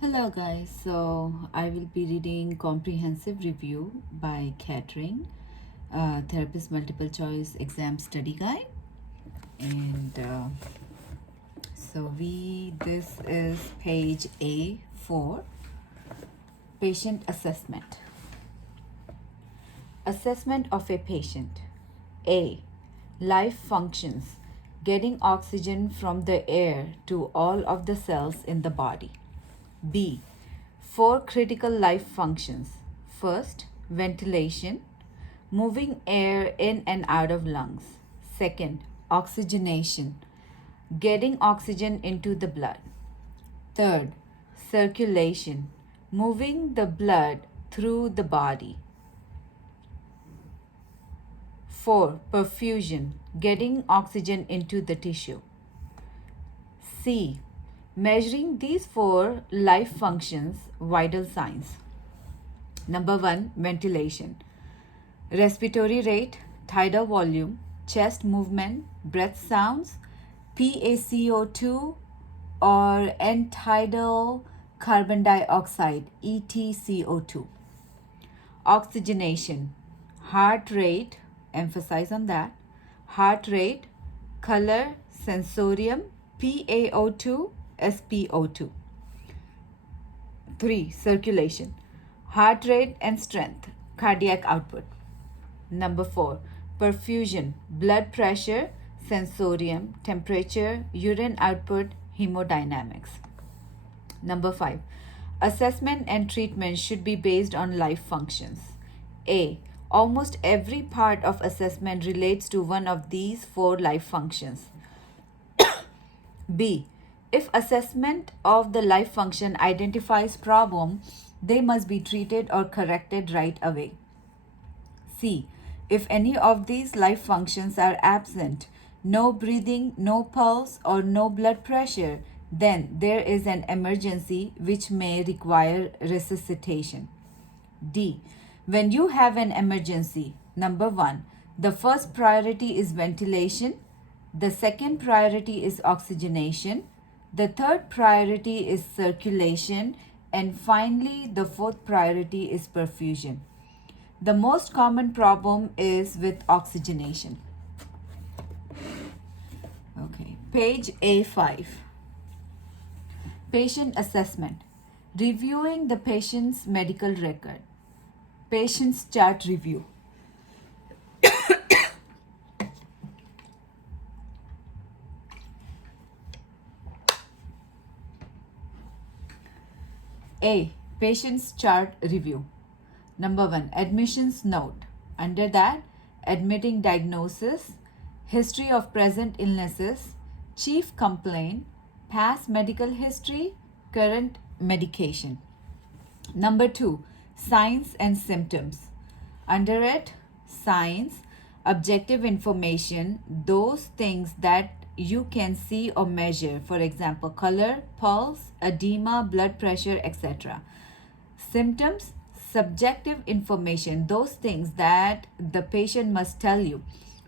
Hello guys, so I will be reading Comprehensive Review by Kettering, Therapist Multiple Choice Exam Study Guide. And this is page A4, Patient Assessment. Assessment of a patient. A. Life functions, getting oxygen from the air to all of the cells in the body. B. Four critical life functions. First, ventilation, moving air in and out of lungs. Second, oxygenation, getting oxygen into the blood. Third, circulation, moving the blood through the body. 4. Perfusion, getting oxygen into the tissue. C. Measuring these four life functions, vital signs. Number 1, ventilation. Respiratory rate, tidal volume, chest movement, breath sounds, PaCO2 or end-tidal carbon dioxide, EtCO2. Oxygenation, heart rate, emphasize on that, heart rate, color, sensorium, PaO2, SpO2. 3. Circulation, heart rate and strength, cardiac output. Number 4. Perfusion, blood pressure, sensorium, temperature, urine output, hemodynamics. Number 5. Assessment and treatment should be based on life functions. A. Almost every part of assessment relates to one of these four life functions. B. If assessment of the life function identifies problem, they must be treated or corrected right away. C. If any of these life functions are absent, no breathing, no pulse, or no blood pressure, then there is an emergency which may require resuscitation. D. When you have an emergency, number 1, the first priority is ventilation, the second priority is oxygenation, the third priority is circulation, and finally, the fourth priority is perfusion. The most common problem is with oxygenation. Okay, page A5. Patient assessment. Reviewing the patient's medical record. Patient's chart review. A. Patient's chart review. Number 1. Admissions note. Under that, admitting diagnosis, history of present illnesses, chief complaint, past medical history, current medication. Number 2. Signs and symptoms. Under it, signs, objective information, those things that you can see or measure, for example, color, pulse, edema, blood pressure, etc. Symptoms, subjective information, those things that the patient must tell you,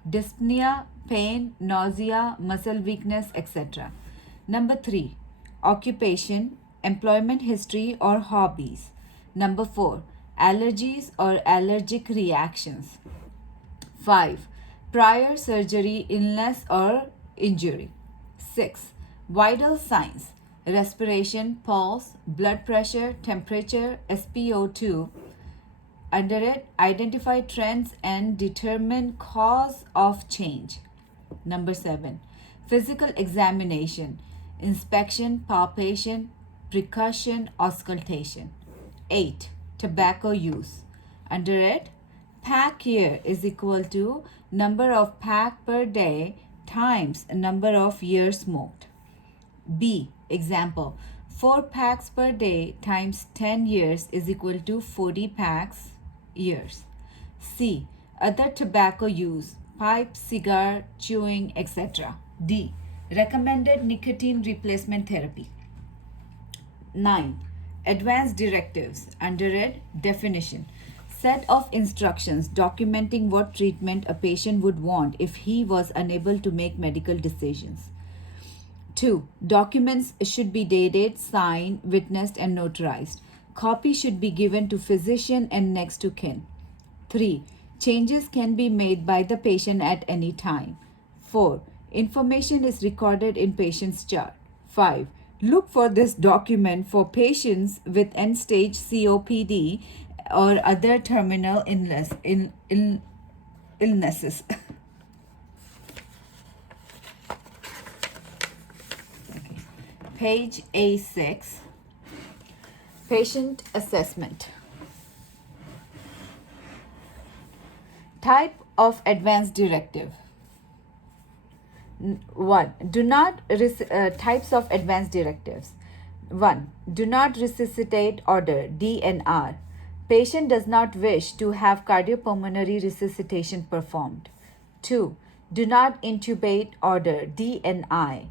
dyspnea, pain, nausea, muscle weakness, etc. Number 3, occupation, employment history or hobbies. Number 4, allergies or allergic reactions. 5. Prior surgery, illness or injury. 6. Vital signs, respiration, pulse, blood pressure, temperature, SpO2. Under it, identify trends and determine cause of change. Number 7. Physical examination, inspection, palpation, percussion, auscultation. 8. Tobacco use. Under it, pack year is equal to number of pack per day times number of years smoked. B. Example, 4 packs per day times 10 years is equal to 40 packs years. C. Other tobacco use, pipe, cigar, chewing, etc. D. Recommended nicotine replacement therapy. 9. Advanced directives. Under it, definition, set of instructions documenting what treatment a patient would want if he was unable to make medical decisions. 2. Documents should be dated, signed, witnessed, and notarized. Copy should be given to physician and next to kin. 3. Changes can be made by the patient at any time. 4. Information is recorded in patient's chart. 5. Look for this document for patients with end-stage COPD or other terminal illnesses. Page A6, Patient Assessment. Type of Advance Directive. 1. Types of Advance Directives. 1. Do not resuscitate order, DNR. Patient does not wish to have cardiopulmonary resuscitation performed. 2. Do not intubate order, DNI.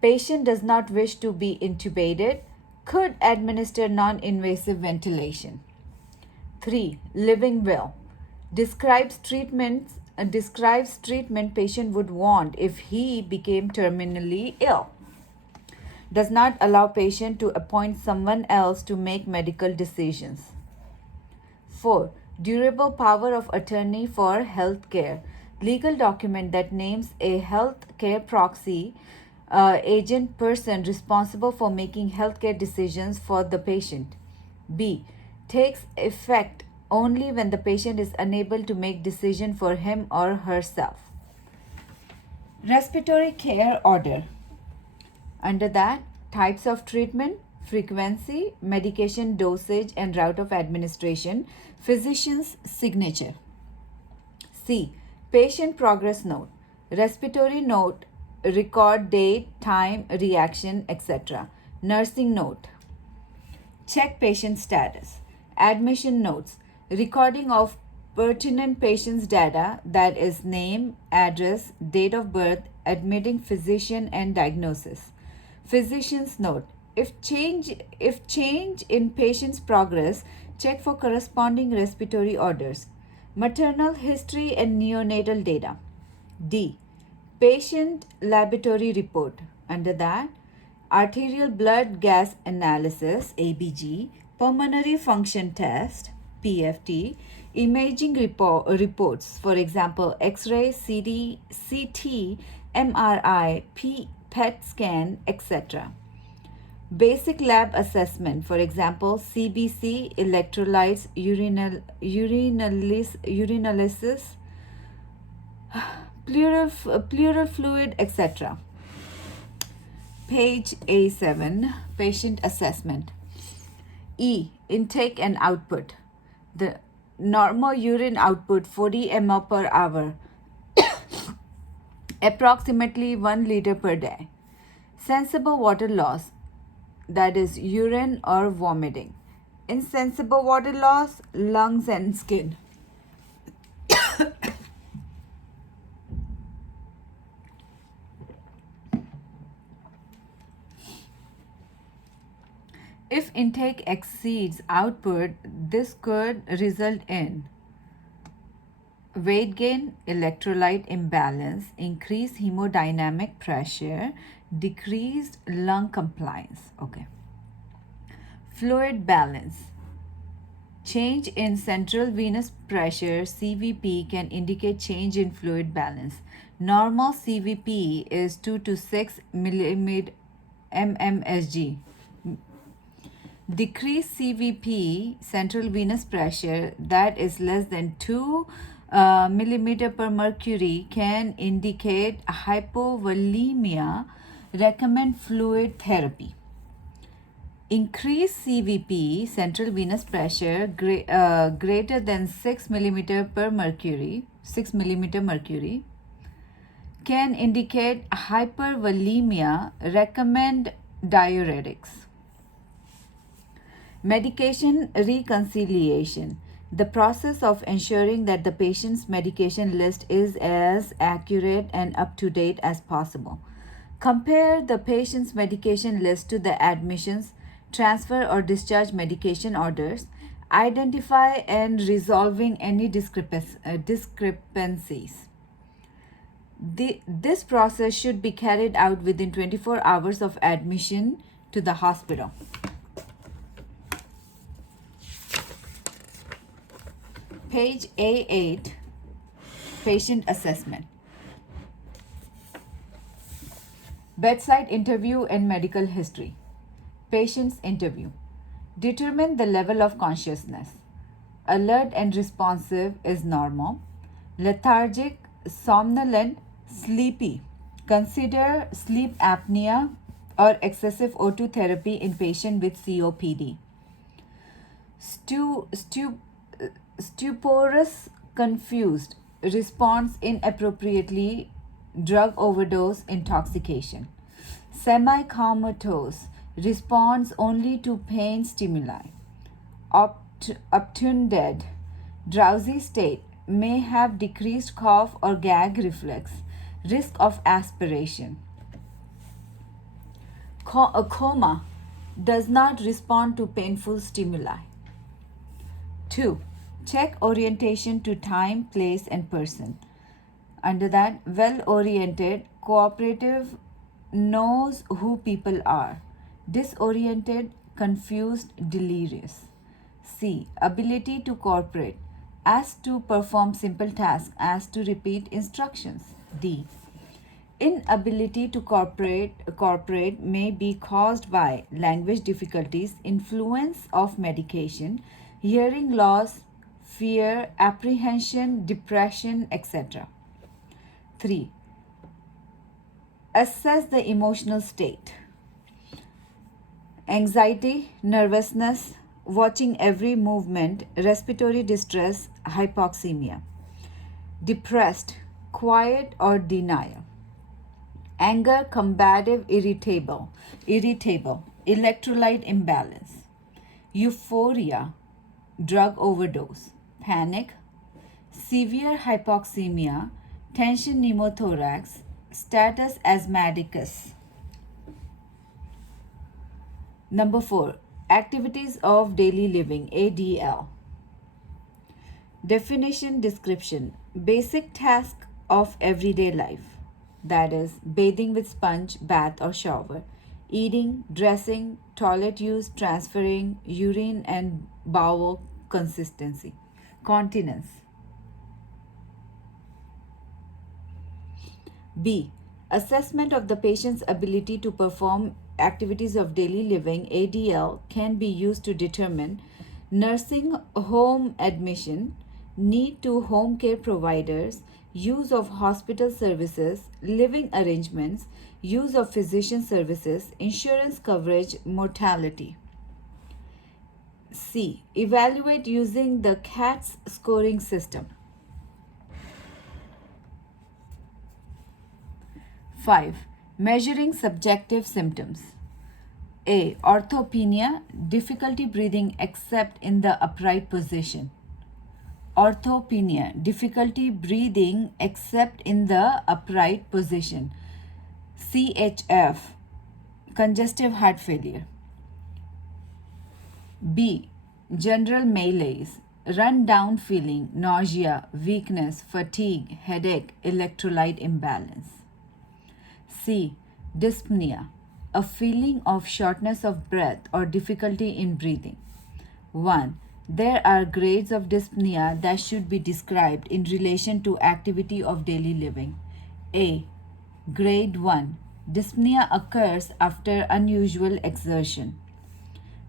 Patient does not wish to be intubated, could administer non-invasive ventilation. 3. Living will. Describes treatment patient would want if he became terminally ill. Does not allow patient to appoint someone else to make medical decisions. 4. Durable power of attorney for health care. Legal document that names a health care proxy agent person responsible for making healthcare decisions for the patient. B. Takes effect only when the patient is unable to make decision for him or herself. Respiratory care order. Under that, types of treatment, frequency, medication dosage and route of administration, physician's signature. C. Patient progress note. Respiratory note, record date, time, reaction, etc. Nursing note. Check patient status. Admission notes. Recording of pertinent patient's data, that is name, address, date of birth, admitting physician and diagnosis. Physician's note. If change in patient's progress, check for corresponding respiratory orders. Maternal history and neonatal data. D. Patient laboratory report. Under that, arterial blood gas analysis, ABG, pulmonary function test, PFT, imaging reports, for example, X-ray, CT, MRI, PET scan, etc. Basic lab assessment, for example, CBC, electrolytes, urinalysis, pleural fluid, etc. Page A7, Patient Assessment. E. Intake and output. The normal urine output 40 ml per hour, approximately 1 liter per day. Sensible water loss, that is urine or vomiting. Insensible water loss, lungs and skin. If intake exceeds output, this could result in weight gain, electrolyte imbalance, increased hemodynamic pressure, decreased lung compliance. Okay. Fluid balance. Change in central venous pressure, CVP, can indicate change in fluid balance. Normal CVP is 2 to 6 mmSg. Decreased CVP, central venous pressure, that is less than 2 millimeter per mercury, can indicate hypovolemia, recommend fluid therapy. Increased CVP, central venous pressure, greater than 6 millimeter mercury, can indicate hypervolemia, recommend diuretics. Medication reconciliation. The process of ensuring that the patient's medication list is as accurate and up-to-date as possible. Compare the patient's medication list to the admissions, transfer or discharge medication orders. Identify and resolving any discrepancies. This process should be carried out within 24 hours of admission to the hospital. Page A8, patient assessment. Bedside interview and medical history. Patient's interview. Determine the level of consciousness. Alert and responsive is normal. Lethargic, somnolent, sleepy. Consider sleep apnea or excessive O2 therapy in patient with COPD. Stuporous, confused, responds inappropriately, drug overdose, intoxication. Semi-comatose, responds only to pain stimuli. Obtunded, drowsy state, may have decreased cough or gag reflex, risk of aspiration. A coma, does not respond to painful stimuli. 2. Check orientation to time, place, and person. Under that, well-oriented, cooperative, knows who people are. Disoriented, confused, delirious. C. Ability to cooperate, as to perform simple tasks, as to repeat instructions. D. Inability to cooperate may be caused by language difficulties, influence of medication, hearing loss, fear, apprehension, depression, etc. 3. Assess the emotional state. Anxiety, nervousness, watching every movement, respiratory distress, hypoxemia. Depressed, quiet or denial. Anger, combative, irritable, electrolyte imbalance. Euphoria, drug overdose. Panic, severe hypoxemia, tension pneumothorax, status asthmaticus. Number 4. Activities of daily living, ADL. Definition, description. Basic task of everyday life. That is, bathing with sponge, bath or shower, eating, dressing, toilet use, transferring, urine and bowel consistency. Continence. B. Assessment of the patient's ability to perform activities of daily living, ADL, can be used to determine nursing home admission, need to home care providers, use of hospital services, living arrangements, use of physician services, insurance coverage, mortality. C. Evaluate using the CATS scoring system. 5. Measuring subjective symptoms. A. Orthopnea, difficulty breathing except in the upright position. Orthopnea, difficulty breathing except in the upright position. CHF, congestive heart failure. B. General malaise, run down feeling, nausea, weakness, fatigue, headache, electrolyte imbalance. C. Dyspnea, a feeling of shortness of breath or difficulty in breathing. 1. There are grades of dyspnea that should be described in relation to activity of daily living. A. Grade 1. Dyspnea occurs after unusual exertion.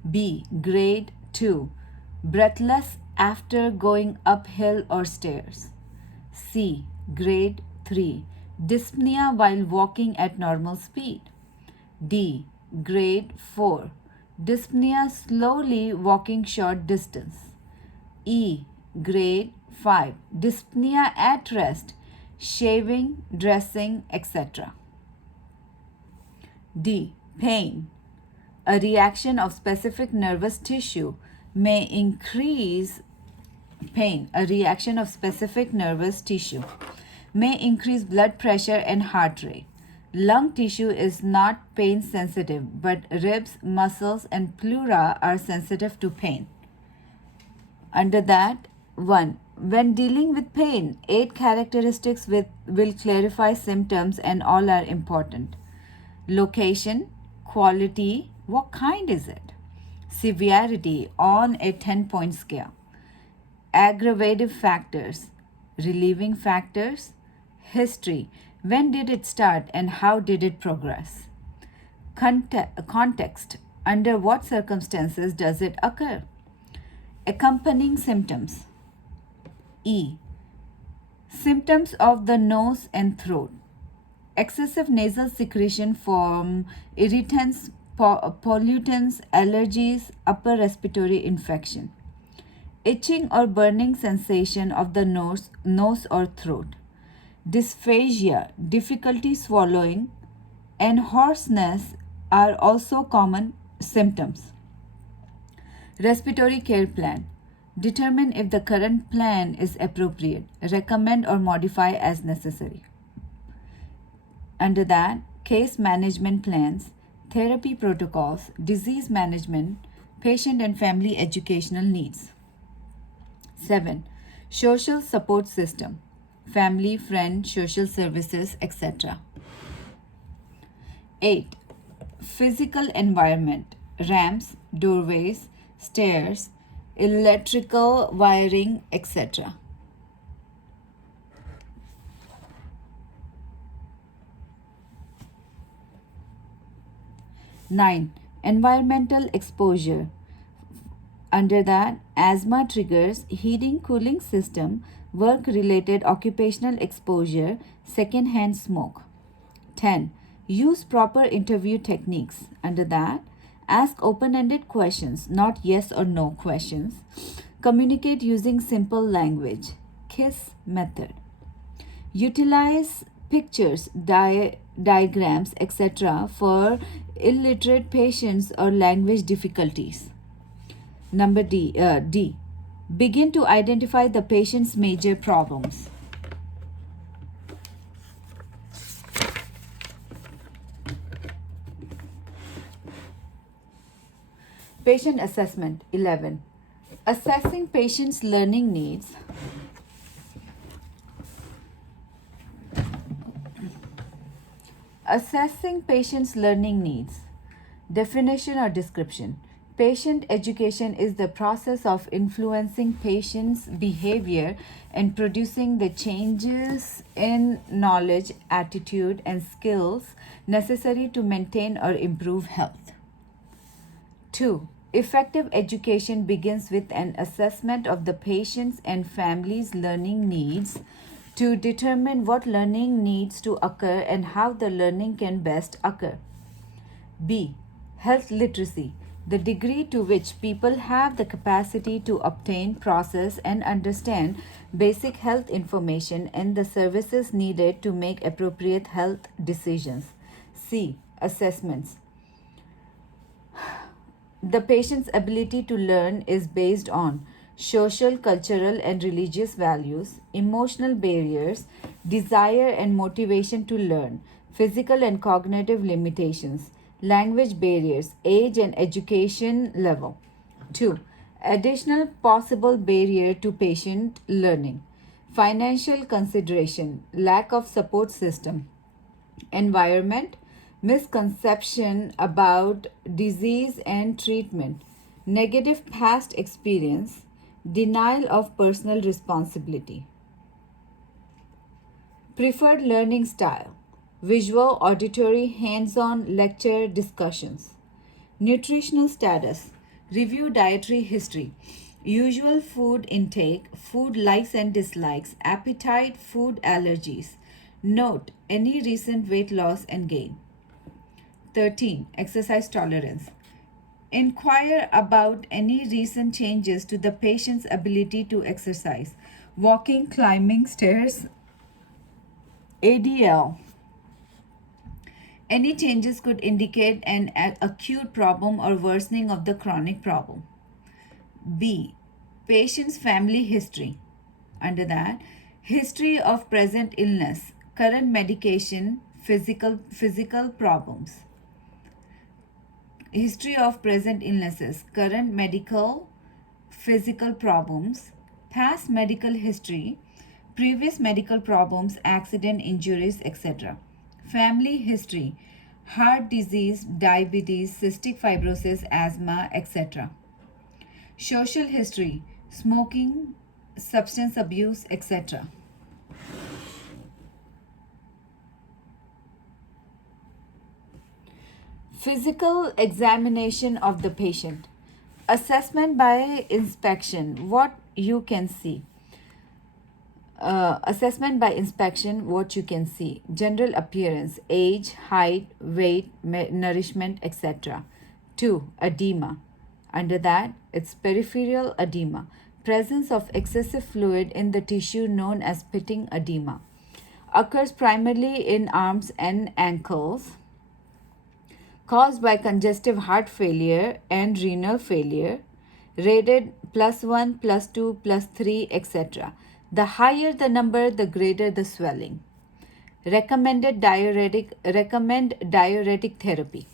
B. Grade 2. Breathless after going uphill or stairs. C. Grade 3. Dyspnea while walking at normal speed. D. Grade 4. Dyspnea slowly walking short distance. E. Grade 5. Dyspnea at rest, shaving, dressing, etc. D. Pain. A reaction of specific nervous tissue may increase blood pressure and heart rate. Lung tissue is not pain sensitive, but ribs, muscles, and pleura are sensitive to pain. Under that, 1. When dealing with pain, 8 characteristics will clarify symptoms and all are important. Location, quality, what kind is it? Severity on a 10-point scale. Aggravative factors, relieving factors, history, when did it start and how did it progress? Context, under what circumstances does it occur? Accompanying symptoms. E. Symptoms of the nose and throat. Excessive nasal secretion from irritants, pollutants, allergies, upper respiratory infection. Itching or burning sensation of the nose or throat. Dysphagia, difficulty swallowing, and hoarseness are also common symptoms. Respiratory care plan. Determine if the current plan is appropriate. Recommend or modify as necessary. Under that, case management plans, therapy protocols, disease management, patient and family educational needs. 7. Social support system, family, friend, social services, etc. 8. Physical environment, ramps, doorways, stairs, electrical wiring, etc. 9. Environmental exposure. Under that, asthma triggers, heating, cooling system, work-related occupational exposure, second-hand smoke. 10. Use proper interview techniques. Under that, ask open-ended questions, not yes or no questions. Communicate using simple language. KISS method. Utilize pictures, diagrams, etc. for illiterate patients or language difficulties. Number D. Begin to identify the patient's major problems. Patient assessment 11. Assessing patient's learning needs. Assessing patient's learning needs. Definition or description. Patient education is the process of influencing patients' behavior and producing the changes in knowledge, attitude, and skills necessary to maintain or improve health. 2. Effective education begins with an assessment of the patient's and family's learning needs to determine what learning needs to occur and how the learning can best occur. B. Health literacy, the degree to which people have the capacity to obtain, process, and understand basic health information and the services needed to make appropriate health decisions. C. Assessments. The patient's ability to learn is based on social, cultural, and religious values, emotional barriers, desire and motivation to learn, physical and cognitive limitations, language barriers, age and education level. 2. Additional possible barrier to patient learning, financial consideration, lack of support system, environment, misconception about disease and treatment, negative past experience, denial of personal responsibility. Preferred learning style, visual, auditory, hands-on, lecture, discussions. Nutritional status, review dietary history, usual food intake, food likes and dislikes, appetite, food allergies. Note any recent weight loss and gain. 13. Exercise tolerance. Inquire about any recent changes to the patient's ability to exercise, walking, climbing stairs, ADL. Any changes could indicate an acute problem or worsening of the chronic problem. B. Patient's family history. Under that, history of present illness, current medication, physical problems. History of present illnesses, current medical, physical problems, Past medical history, previous medical problems, accident, injuries, etc. Family history, heart disease, diabetes, cystic fibrosis, asthma, etc. Social history, smoking, substance abuse, etc. Physical examination of the patient. Assessment by inspection, what you can see. Assessment by inspection, what you can see. General appearance, age, height, weight, nourishment, etc. 2. Edema. Under that, it's peripheral edema. Presence of excessive fluid in the tissue known as pitting edema. Occurs primarily in arms and ankles. Caused by congestive heart failure and renal failure. Rated +1, +2, +3, etc. The higher the number, the greater the swelling. Recommend diuretic therapy.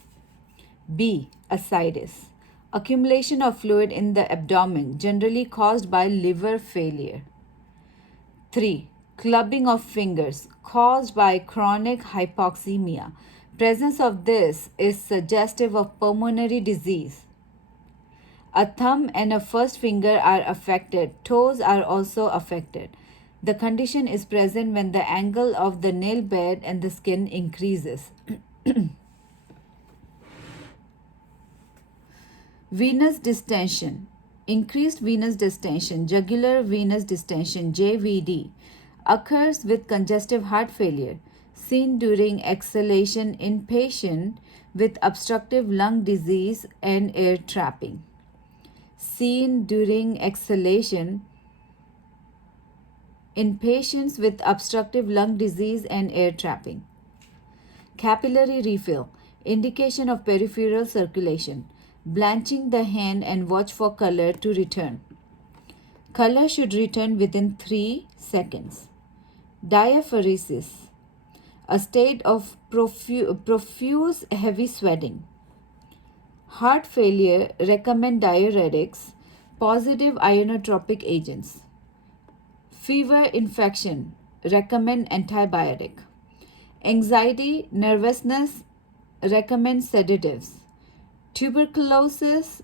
B. Ascites. Accumulation of fluid in the abdomen, generally caused by liver failure. 3. Clubbing of fingers, caused by chronic hypoxemia. Presence of this is suggestive of pulmonary disease. A thumb and a first finger are affected. Toes are also affected. The condition is present when the angle of the nail bed and the skin increases. Venous distension. Increased venous distension, jugular venous distension, JVD, occurs with congestive heart failure, seen during exhalation in patient with obstructive lung disease and air trapping. Seen during exhalation in patients with obstructive lung disease and air trapping. Capillary refill, indication of peripheral circulation. Blanching the hand and watch for color to return. Color should return within 3 seconds. Diaphoresis, a state of profuse heavy sweating. Heart failure, recommend diuretics, positive ionotropic agents. Fever infection, recommend antibiotic. Anxiety, nervousness, recommend sedatives. Tuberculosis,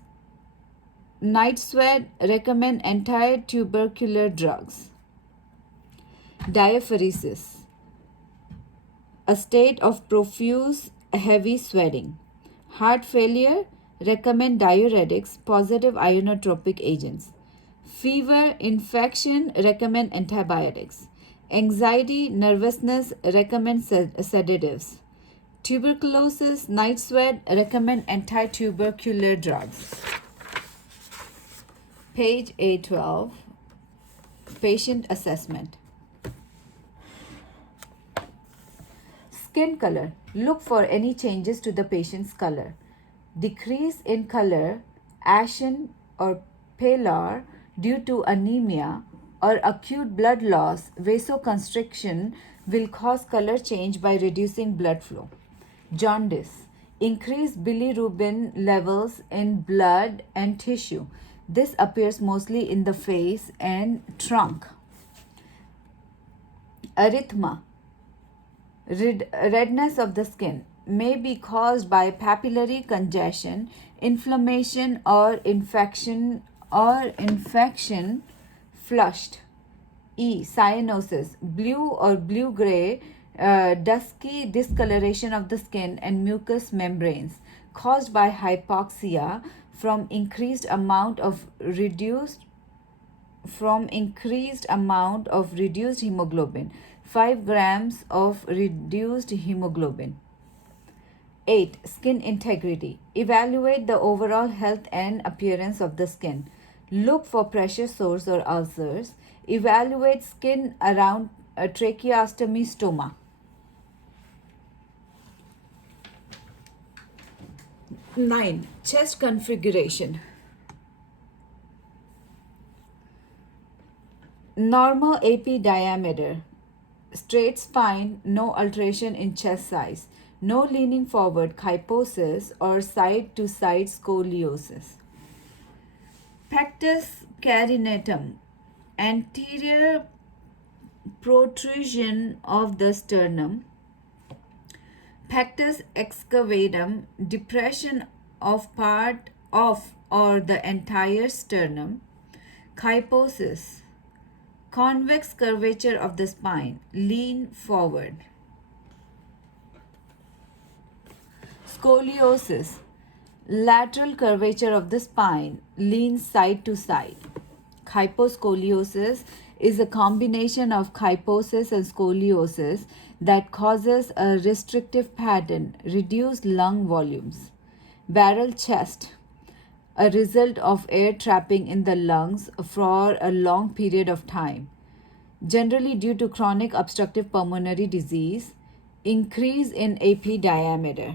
night sweat, recommend anti-tubercular drugs. Diaphoresis, a state of profuse heavy sweating. Heart failure, recommend diuretics, positive ionotropic agents. Fever, infection, recommend antibiotics. Anxiety, nervousness, recommend sedatives. Tuberculosis, night sweat, recommend anti-tubercular drugs. Page A12, patient assessment. Skin color. Look for any changes to the patient's color. Decrease in color, ashen or pallor due to anemia or acute blood loss, vasoconstriction will cause color change by reducing blood flow. Jaundice, increased bilirubin levels in blood and tissue. This appears mostly in the face and trunk. Erythema, redness of the skin, may be caused by papillary congestion, inflammation or infection flushed. E. Cyanosis, blue or blue-gray, dusky discoloration of the skin and mucous membranes caused by hypoxia from increased amount of reduced hemoglobin, 5 grams of reduced hemoglobin. 8. Skin integrity. Evaluate the overall health and appearance of the skin. Look for pressure sores or ulcers. Evaluate skin around a tracheostomy stoma. 9. Chest configuration. Normal AP diameter. Straight spine, no alteration in chest size. No leaning forward kyphosis or side-to-side scoliosis. Pectus carinatum. anterior protrusion of the sternum, pectus excavatum, depression of part of or the entire sternum, kyphosis, convex curvature of the spine, lean forward, scoliosis, lateral curvature of the spine, lean side to side. Hyposcoliosis is a combination of kyphosis and scoliosis that causes a restrictive pattern, reduced lung volumes. Barrel chest, a result of air trapping in the lungs for a long period of time, generally due to chronic obstructive pulmonary disease, increase in AP diameter.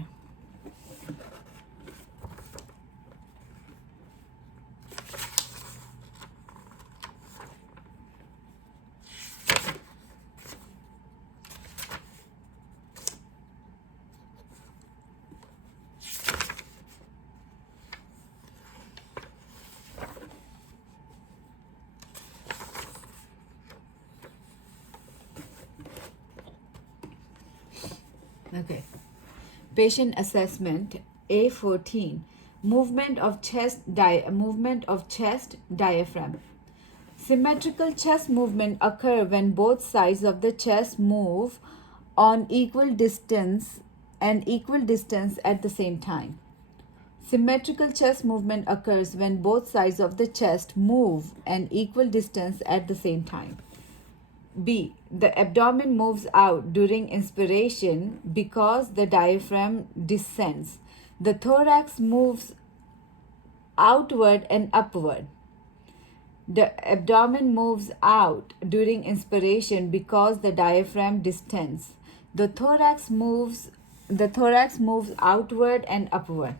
Okay. Patient assessment A14. Movement of chest diaphragm. Symmetrical chest movement occur when both sides of the chest move on equal distance at the same time. Symmetrical chest movement occurs when both sides of the chest move an equal distance at the same time. B. The abdomen moves out during inspiration because the diaphragm descends. The thorax moves outward and upward. The abdomen moves out during inspiration because the diaphragm descends. The thorax moves outward and upward.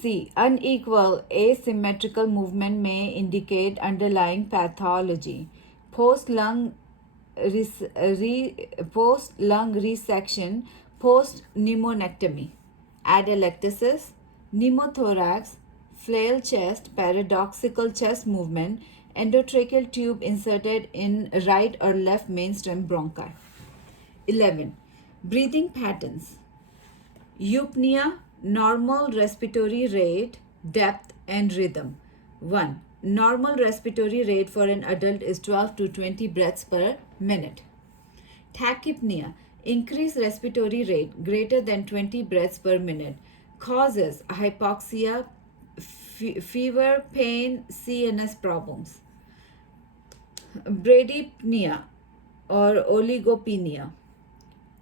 C. Unequal asymmetrical movement may indicate underlying pathology. Post-lung resection, post-pneumonectomy, atelectasis, pneumothorax, flail chest, paradoxical chest movement, endotracheal tube inserted in right or left mainstem bronchi. 11. Breathing patterns. Eupnea, normal respiratory rate, depth and rhythm. 1. Normal respiratory rate for an adult is 12 to 20 breaths per minute. Tachypnea, increased respiratory rate greater than 20 breaths per minute, causes hypoxia, fever, pain, CNS problems. Bradypnea or oligopnea,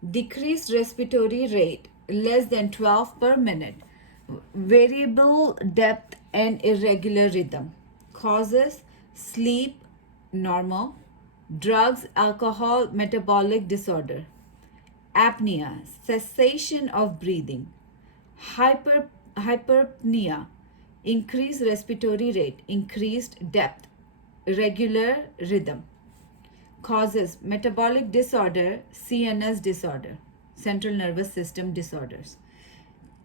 decreased respiratory rate less than 12 per minute, variable depth and irregular rhythm, causes sleep, normal, drugs, alcohol, metabolic disorder. Apnea, cessation of breathing. Hyperpnea, increased respiratory rate, increased depth, irregular rhythm, causes metabolic disorder, CNS disorder, central nervous system disorders.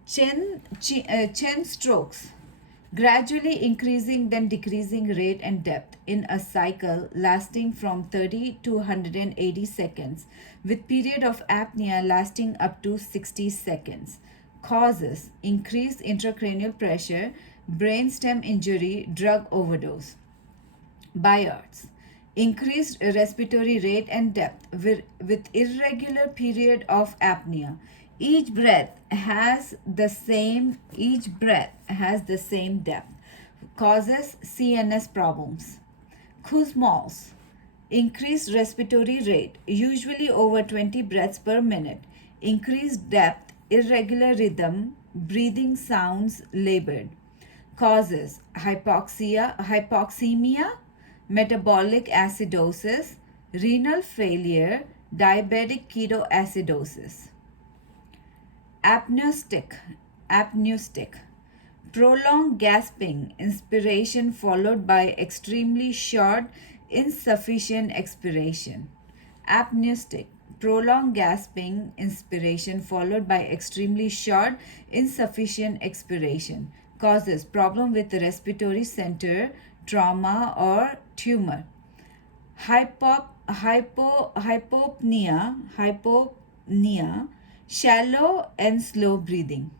Chin strokes, gradually increasing then decreasing rate and depth in a cycle lasting from 30 to 180 seconds, with period of apnea lasting up to 60 seconds, causes increased intracranial pressure, brainstem injury, drug overdose. Biots, increased respiratory rate and depth with irregular period of apnea. Each breath has the same depth, causes CNS problems. Kussmaul's, increased respiratory rate, usually over 20 breaths per minute, increased depth, irregular rhythm, breathing sounds labored, causes hypoxemia, metabolic acidosis, renal failure, diabetic ketoacidosis. Apneustic, prolonged gasping, inspiration followed by extremely short, insufficient expiration. Apneustic, prolonged gasping, inspiration followed by extremely short, insufficient expiration, causes problem with the respiratory center, trauma or tumor. Hypopnea, shallow and slow breathing.